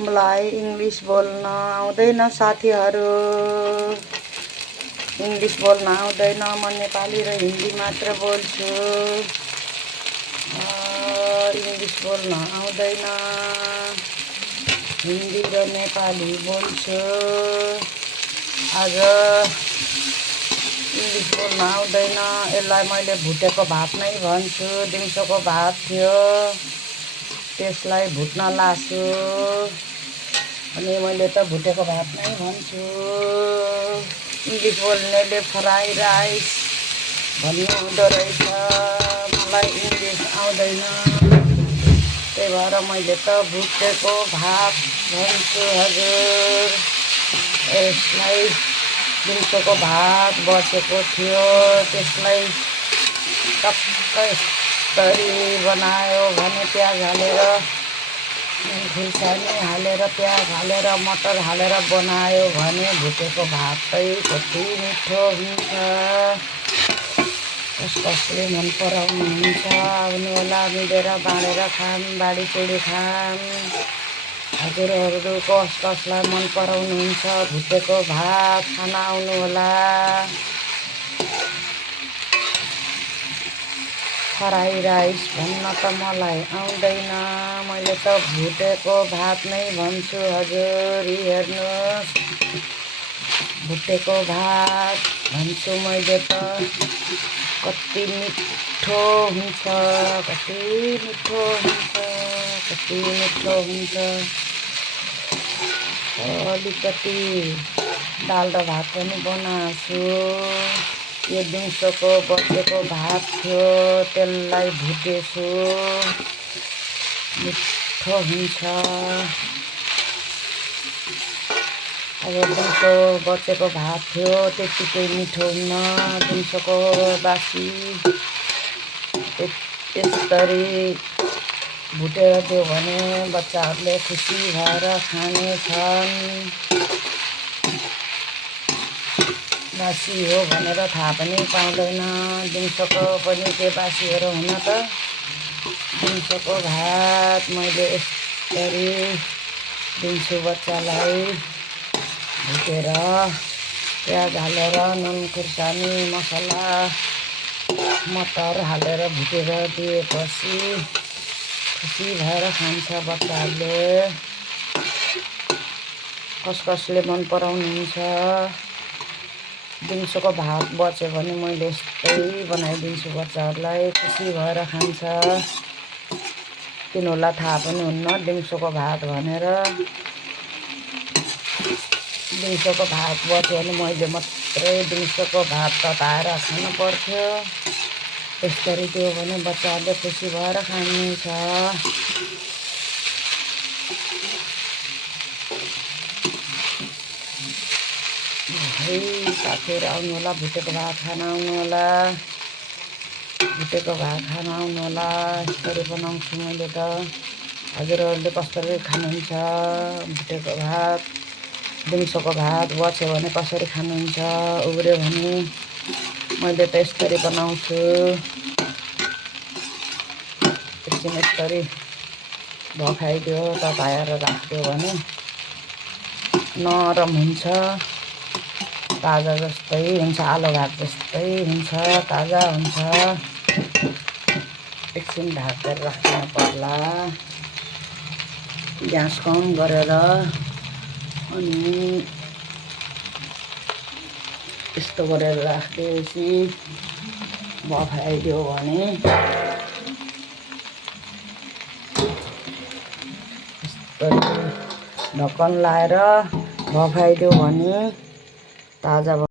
मलाई इंग्लिश बोल्न आउँदैन साथीहरु। इंग्लिश बोल्न आउँदैन, म नेपाली र हिन्दी मात्र बोल्छु। इंग्लिश बोल्न आउँदैन, हिन्दी र नेपाली बोल्छु। आज इंग्लिश बोल्न आउँदैन, यसलाई मैले भुटेको भात नै भन्छु। दिउँसोको भात थियो, त्यसलाई भुट्न लाछु अनि मैले त भुटेको भात नै भन्छु। इंग्लिश बोल्नेले फ्राई राइस भन्नु हुँदो रहेछ। मलाई इंग्लिश आउँदैन, त्यही भएर मैले त भुटेको भात भन्छु हजुर। यसलाई दिउँसोको भात बचेको थियो, त्यसलाई टक्कै यसरी बनायो भने प्याज हालेर, खुर्सानी हालेर, प्याज हालेर, मटर हालेर बनायो भने भुटेको भातै कति मिठो हुन्छ। कसले मन पराउनुहुन्छ आउनु होला, मिलेर बाँडेर खाम, बाँडीचुडी खाम। हजुरहरू कसलाई मन पराउनुहुन्छ भुटेको भात खान आउनु होला। फ्राई राइस भन्न त मलाई आउँदैन, मैले त भुटेको भात नै भन्छु हजुर। हेर्नुहोस्, भुटेको भात भन्छु मैले त। कति मिठो हुन्छ, कति मिठो हुन्छ, कति मिठो हुन्छ। अलिकति दाल र भात पनि बनाएको छु। यो दिउँसोको बचेको भात थियो, त्यसलाई भुटेछु, मिठो हुन्छ। अब दिउँसो बचेको भात थियो, त्यतिकै मिठो हुन्न। दिउँसोको बासी यसरी भुटेर दियो भने बच्चाहरूले खुसी भएर खानेछन्। बासी हो भनेर थाहा पनि पाउँदैन। दिउँसोको पनि के बासीहरू हुन त। दिउँसोको भात मैले यसरी दिन्छु बच्चालाई। भुटेर प्याज हालेर, नुन, खुर्सानी, मसला, मटर हालेर भुटेर दिएपछि खुसी भएर खान्छ बच्चाहरूले। कसले मन पराउनुहुन्छ। दिउँसोको भात बच्यो भने मैले यस्तै बनाइदिन्छु बच्चाहरूलाई, खुसी भएर खान्छ। तिनीहरूलाई थाहा पनि हुन्न दिउँसोको भात भनेर। दिउँसोको भात बच्यो भने मैले मात्रै दिउँसोको भात तताएर खानु पर्थ्यो। यसरी दियो भने बच्चाहरूले खुसी भएर खान्छ। है साथीहरू आउनु होला, भुटेको भात खान आउनु होला, भुटेको भात खान आउनु होला। यसरी बनाउँछु मैले त। हजुरहरूले कसरी खानुहुन्छ भुटेको भात? दिउँसोको भात बच्यो भने कसरी खानुहुन्छ? उब्रियो भने मैले त यसरी बनाउँछु। एकछिन यसरी भखाइदियो, तताएर राखिदियो भने नरम हुन्छ, ताजा जस्तै हुन्छ, आलु भात जस्तै हुन्छ, ताजा हुन्छ। एकछिन ढाकेर राख्नु पर्ला, ग्यास कम गरेर। अनि यस्तो गरेर राखिदिएपछि भखाइदियो भने ढक्कन लाएर भखाइदियो भने ताजा